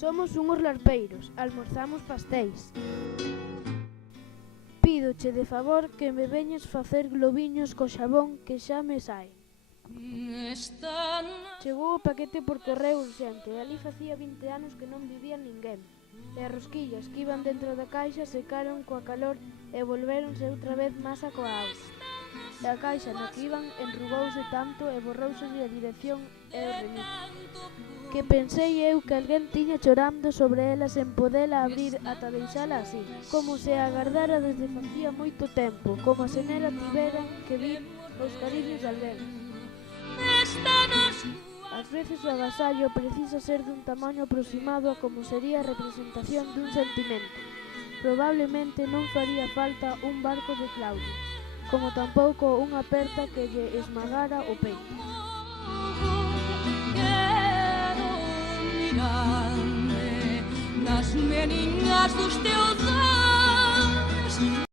Somos unhos larpeiros, almorzamos pastéis. Pídoche de favor que me veñes facer globiños co xabón que xa me saen. Chegou o paquete por correo urxente e ali facía 20 anos que non vivía ninguén. E as rosquillas que iban dentro da caixa secaron coa calor e volvéronse outra vez masa coa auga. E a caixa na que iban enrugouse tanto e borrouselle a dirección e o remito, que pensei eu que alguén tiña chorando sobre ela sen podela abrir ata deixala así, como se a agardara desde facía moito tempo, como se nela tiveran que vir os cariños de alguén. Ás veces o agasallo precisa ser dun tamaño aproximado a como sería a representación dun sentimento. Probablemente non faría falta un barco de Claudio, como tampouco unha aperta que lle esmagara o peito. Quero mirarme nas meniñas dos teus